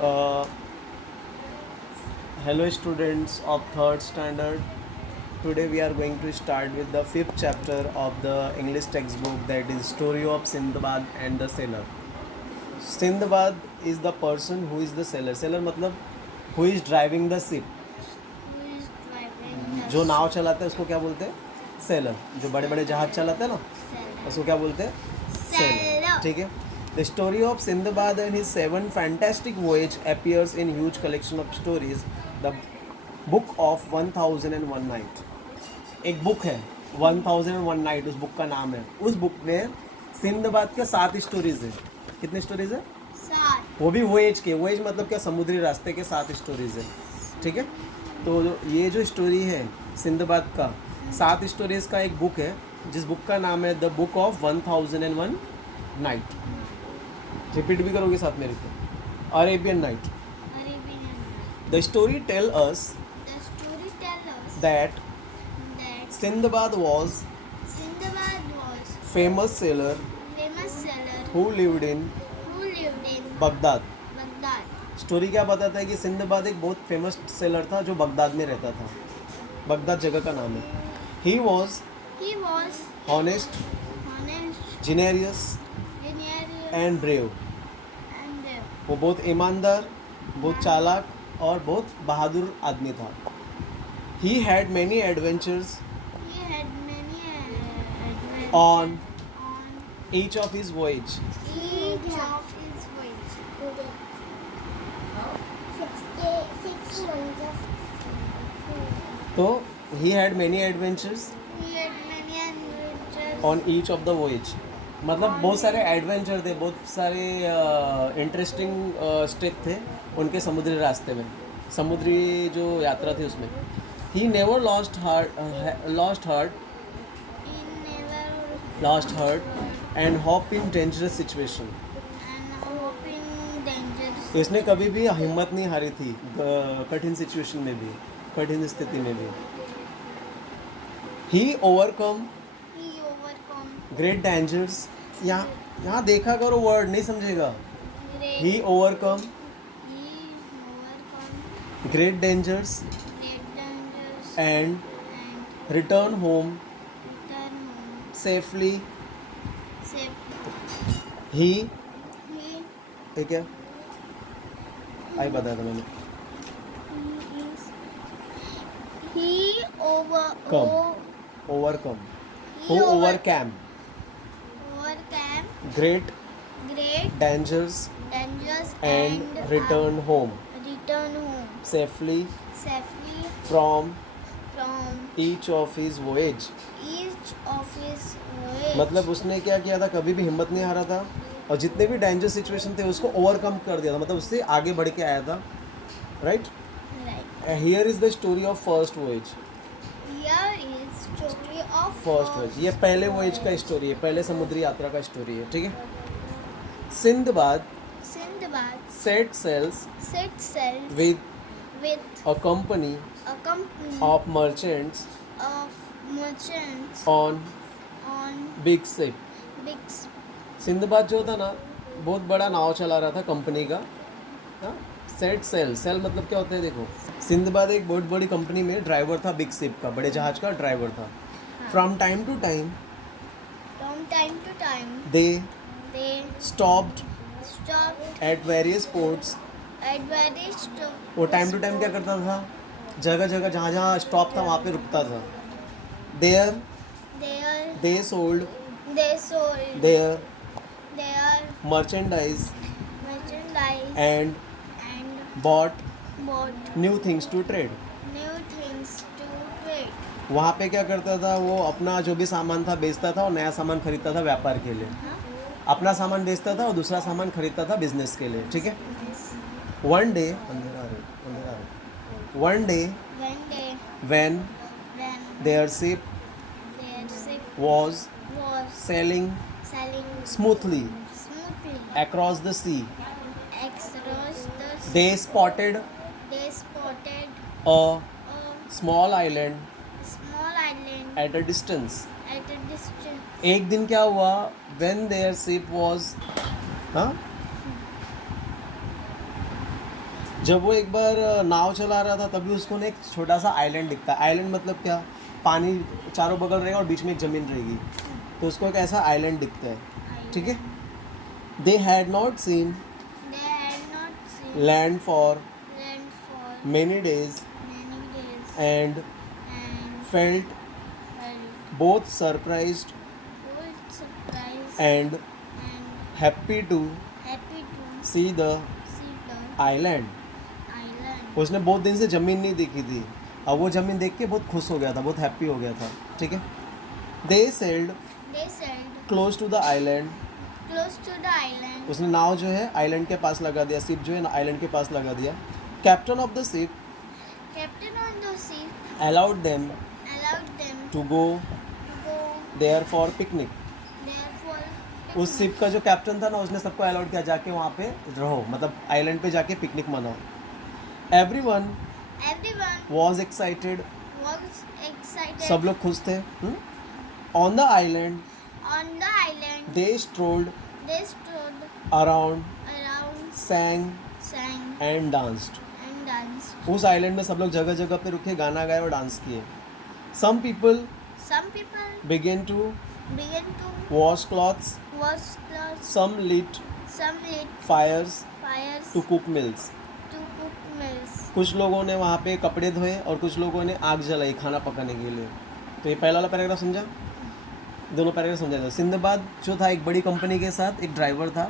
Uh, Hello, students of third standard. Today we are going to start with the fifth chapter of the English textbook, that is Story of Sindbad and the Sailor. Sindbad is the person who is the sailor. Sailor मतलब who is driving the ship. Who is driving the जो नाव चलाता है उसको क्या बोलते हैं? Seller. जो बड़े बड़े जहाज चलाते हैं ना sailor? उसको क्या बोलते हैं? Sailor. ठीक है. The story of Sindbad and his 7 fantastic voyage appears in huge collection of stories, the book of 1001 night. एक बुक है 1001 नाइट, उस बुक का नाम है. उस बुक में सिंदबाद के 7 स्टोरीज है. कितने स्टोरीज है? 7. वो भी वोएज के. वोएज मतलब क्या? समुद्री रास्ते के 7 स्टोरीज है. ठीक है. तो ये जो स्टोरी है सिंदबाद का 7 स्टोरीज का एक बुक है, जिस बुक का नाम है the book of 1001 night. Repeat भी करोगे साथ मेरे को? Arabian night. Arabian Nights. The story tell us The story tells us that that Sindbad was Sindbad was famous sailor famous sailor who lived in who lived in Baghdad. Baghdad. Story क्या बताता है कि Sinbad एक बहुत famous seller था जो Baghdad में रहता था. बगदाद जगह का नाम है. He was He was honest, honest, जिनेरियस generous, and brave. and brave. वो बहुत ईमानदार, बहुत चालाक और बहुत बहादुर आदमी था. He had many adventures He had many adventures on on each of his voyage. each of his voyages. तो he had many adventures He had many adventures on each of the voyage. मतलब बहुत सारे adventure थे, बहुत सारे interesting step थे उनके समुद्री रास्ते में, समुद्री जो यात्रा थी उसमें. He never lost heart He never lost heart and hope in dangerous situation. and hoping dangerous. इसने कभी भी हिम्मत नहीं हारी थी कठिन सिचुएशन में भी, कठिन स्थिति में भी. He overcome He overcome great dangers. यहाँ देखा करो, वर्ड नहीं समझेगा. great. He overcome He overcome great dangers great dangers and and return home return home safely. safe. He He ठीक है, आई बताया था मैंने. he Come. Overcome he who overcame overcame great great dangers dangers and return home return home safely safely from from each of his voyage. each of his voyage. मतलब उसने क्या किया था, कभी भी हिम्मत नहीं हारा था और जितने भी डेंजर सिचुएशन थे उसको ओवरकम कर दिया था, मतलब उससे आगे बढ़ के आया था. Right. Right. Here is the story of first voyage. Here is story of first voyage ये पहले वॉयज का स्टोरी है, पहले समुद्री यात्रा का स्टोरी है. ठीक है. Sindbad Sindbad set sails set sail with with a company a company of merchants of merchants on on big ship. big Sindbad जो था ना बहुत बड़ा नाव चला रहा था कंपनी का. सेट सेल, सेल मतलब क्या होता है देखो. सिंदबाद एक बहुत बड़ी कंपनी में ड्राइवर था, बिग शिप का, बड़े जहाज का ड्राइवर था. From time to time From time to time, they they stopped stopped at various ports. at various वो टाइम टू टाइम क्या करता था, जगह जगह जहाँ जहाँ स्टॉप था वहाँ पे रुकता था. There There they sold they sold their their merchandise merchandise and and bought bought new things to trade. new things to trade. वहाँ पे क्या करता था वो, अपना जो भी सामान था बेचता था और नया सामान खरीदता था व्यापार के लिए. Huh? अपना सामान बेचता था और दूसरा सामान खरीदता था बिजनेस के लिए. ठीक है. Yes. One day one day One day when when their ship their ship was was sailing sailing smoothly smoothly across the sea, across the sea, they spotted they spotted a a small island small island at a distance. at a distance. एक दिन क्या हुआ, when their ship was जब वो एक बार नाव चला रहा था तभी उसको ना एक छोटा सा आइलैंड दिखता है। आइलैंड मतलब क्या, पानी चारों बगल रहेगा और बीच में एक ज़मीन रहेगी, तो उसको एक ऐसा आइलैंड दिखता है, ठीक है। They had not seen They had not seen land for land for many days many days and and felt felt both surprised both surprised and and happy to happy to see the see the island. island. उसने बहुत दिन से ज़मीन नहीं देखी थी, अब वो ज़मीन देख के बहुत खुश हो गया था, बहुत हैप्पी हो गया था, ठीक है। They sailed They sailed close to the island. close to the island. उसने नाव जो है आइलैंड के पास लगा दिया, शिप जो है ना आइलैंड के पास लगा दिया। Captain of the ship Captain on the ship allowed them allowed them to go to go there for picnic. there for उस शिप का जो कैप्टन था ना, उसने सबको अलाउड किया जाके वहाँ पे रहो, मतलब आइलैंड पे जाके पिकनिक मनाओ। Everyone everyone was excited, was excited. सब लोग खुश थे। On the island On the island, they strolled they stood around, around, sang sang and danced. and danced. उस आइलैंड में सब लोग जगह जगह पे रुके, गाना गाए और डांस किए। Some people Some people began to began to wash clothes, wash clothes. Some lit Some lit fires fires to cook meals. to cook meals. कुछ लोगों ने वहाँ पे कपड़े धोए और कुछ लोगों ने आग जलाई खाना पकाने के लिए। तो ये पहला वाला पैराग्राफ समझा, दोनों पैराग्राफ समझा था। सिंदबाद जो था एक बड़ी कंपनी के साथ एक ड्राइवर था,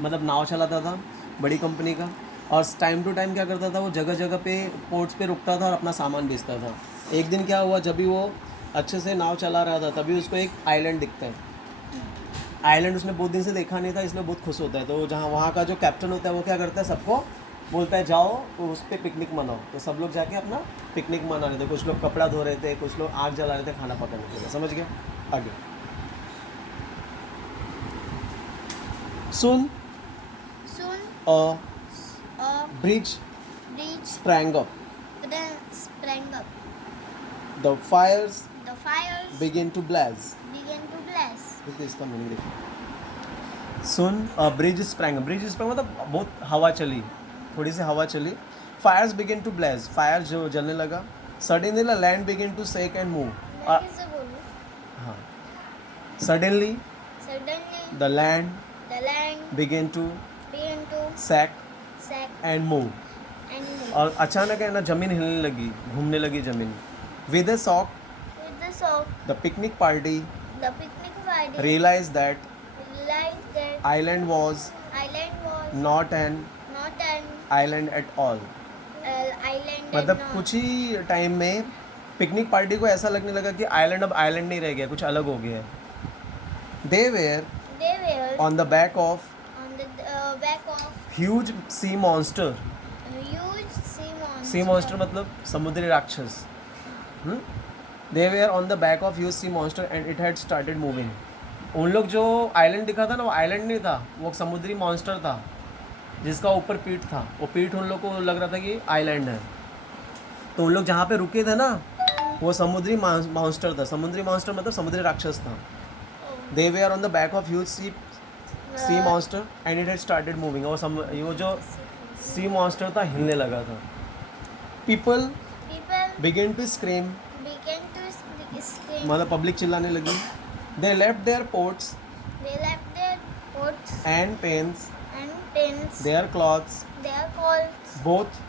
मतलब नाव चलाता था बड़ी कंपनी का, और टाइम टू टाइम क्या करता था, वो जगह जगह पे पोर्ट्स पे रुकता था और अपना सामान बेचता था। एक दिन क्या हुआ, जब भी वो अच्छे से नाव चला रहा था तभी उसको एक आइलैंड दिखता है। आइलैंड उसने बहुत दिन से देखा नहीं था, इसलिए बहुत खुश होता है। तो जहाँ वहाँ का जो कैप्टन होता है वो क्या करता है, सबको बोलता है जाओ तो उस पर पिकनिक मनाओ। तो सब लोग जाके अपना पिकनिक मना रहे थे, कुछ लोग कपड़ा धो रहे थे, कुछ लोग आग जला रहे थे खाना पकाने के लिए। समझ गया, आगे सुन। Soon a a bridge breach sprang up, sprang up. the fires The fires began to blaze। began to blaze. देखिए इसका मीनिंग देखिए। Soon breeze sprang, breeze sprang मतलब बहुत हवा चली, थोड़ी सी हवा चली। Fires begin to blaze, fire जो जलने लगा। Suddenly the land begin to shake and move. मैं कैसे बोलूं? हाँ, suddenly Suddenly the land the land begin to began to shake shake and move. and move. और अचानक है ना जमीन हिलने लगी, घूमने लगी ज़मीन। With a shock With the shock, the picnic party the picnic party realize that realized that island was island was not an not an island at all. island मतलब and कुछ ही टाइम में पिकनिक पार्टी को ऐसा लगने लगा कि island अब आइलैंड नहीं रह गया, कुछ अलग हो गया है। दे वेयर they were ऑन द बैक ऑफ on the back of huge sea monster. a huge sea monster. Sea monster मतलब समुद्री राक्षस। They were on the back of huge sea monster and it had started moving. उन लोग जो island दिखा था ना, वो आइलैंड नहीं था, वो एक समुद्री मॉन्स्टर था जिसका ऊपर पीठ था। वो पीठ उन लोग को लग रहा था कि आइलैंड है। तो उन लोग जहाँ पे रुके थे ना, वो समुद्री मॉन्स्टर था। समुद्री मॉन्स्टर मतलब समुद्री राक्षस था। They were on the back of huge sea monster and it had started moving. वो जो सी मॉन्स्टर था हिलने लगा था। People People begin to scream, began to scream. मतलब पब्लिक चिल्लाने लगी। They left their ports They left their pots and pens, and pens. Their clothes Their clothes both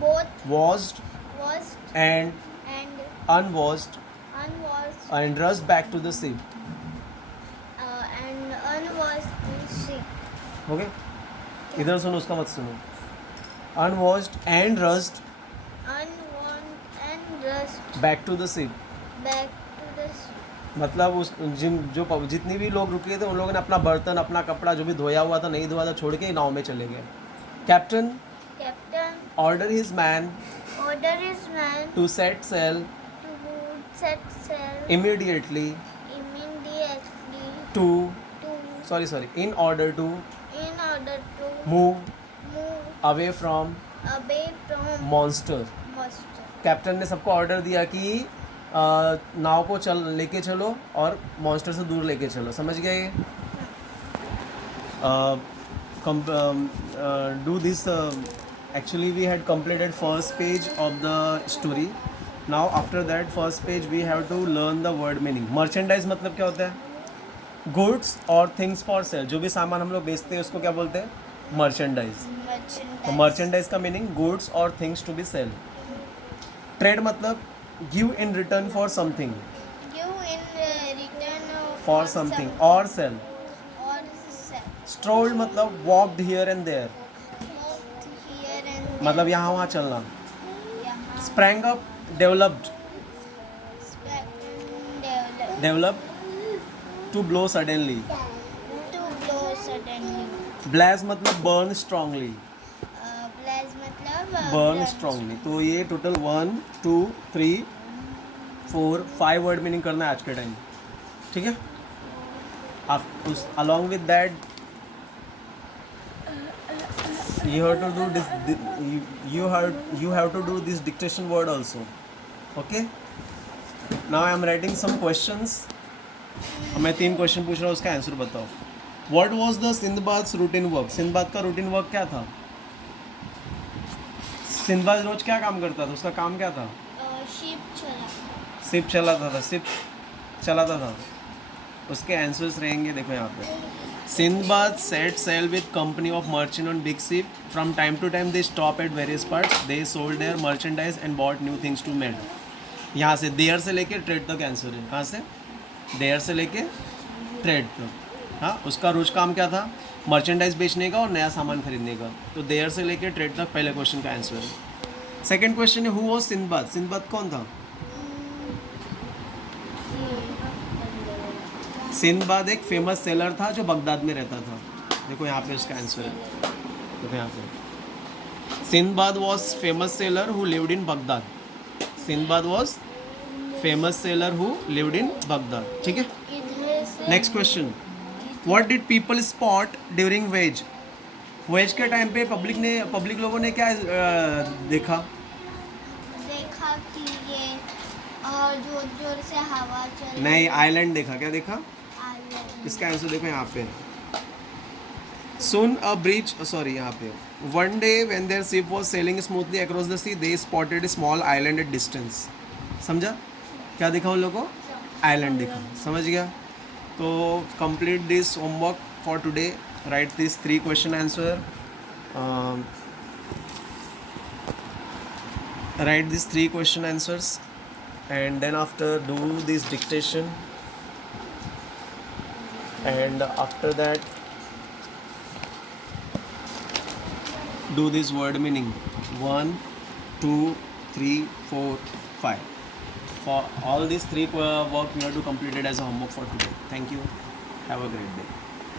both washed washed and and unwashed unwashed and rushed back to the ship। and unwashed in ship. Okay, इधर सुनो, उसका मत सुनो। Unwashed and rushed Unwashed and rushed back to the ship, back to the ship. मतलब उस जितनी भी लोग रुके थे उन लोगों ने अपना बर्तन, अपना कपड़ा जो भी धोया हुआ था, नहीं धोया था, छोड़ के नाव में चले गए। Captain Captain order his man ordered his man to set sail to set sail immediately immediately to to in order to in order to move move away from away from monster। monster. Captain ने सबको order दिया कि नाव को लेके चलो और monster से दूर लेके चलो। समझ गए ये? Do this Actually, we had completed first page of the story. Now after that first page we have to learn the word meaning. Merchandise मतलब क्या होता है? Goods और things for sale. जो भी सामान हम लोग बेचते हैं उसको क्या बोलते हैं? Merchandise. तो merchandise का meaning goods और things to be sell. Trade मतलब give in return for something. Give in return For something or sell. or sell. Strolled मतलब walked here and there. Walked here and मतलब यहाँ वहाँ चलना. यहाँ Sprang up, developed. develop. Develop to blow suddenly. To blow suddenly. Blaze मतलब burn strongly. Blaze मतलब Burn strongly. तो ये टोटल 1 2 3 4 5 वर्ड मीनिंग करना है आज के टाइम. ठीक है. उस along with that you have to do this. You have to do this dictation word also. Okay. Now I am writing some questions. मैं 3 क्वेश्चन पूछ रहा हूँ, उसका आंसर बताओ. What was the Sinbad routine work? Sinbad का routine work क्या था? Sinbad रोज क्या काम करता था? उसका काम क्या था? शिप चला. सिप चलाता था. उसके आंसर्स रहेंगे देखो यहाँ पे. Sindbad set sail with company of merchant on big ship. From time to time they stop at various parts. They sold their merchandise and bought new things to made. यहाँ से there से लेके trade तक answer है. कहाँ से? There से लेके ट्रेड तक. हाँ, उसका रोज काम क्या था? मर्चेंडाइज बेचने का और नया सामान खरीदने का. तो देयर से लेके ट्रेड तक पहले क्वेश्चन का आंसर है. सेकंड क्वेश्चन है हु वाज सिंदबाद? सिंदबाद कौन था? सिंदबाद एक फेमस सेलर था जो बगदाद में रहता था. देखो यहाँ पे उसका आंसर है. देखो यहाँ पे Sindbad was famous sailor who lived in Baghdad. Sindbad was famous sailor who lived in Baghdad. ठीक है. इधर से next question. What did people spot during ways? Ways के टाइम पे पब्लिक लोगों ने क्या देखा? देखा कि ये जोर जोर से हवा चल नहीं, आइलैंड देखा. क्या देखा? आइलैंड. इसका आंसर देखो यहाँ पे. Soon a breach, sorry यहाँ पे. One day when their ship was sailing smoothly across the sea, they spotted a small island at distance. समझा? क्या दिखा उन लोगों को? आइलैंड दिखा. समझ गया? तो complete this homework for today. Write these 3 question answer. Write these 3 question answers, and then after do this dictation, and after that do this word meaning 1 2 3 4 5. For all these 3 work you have to complete it as a homework for today. Thank you. Have a great day.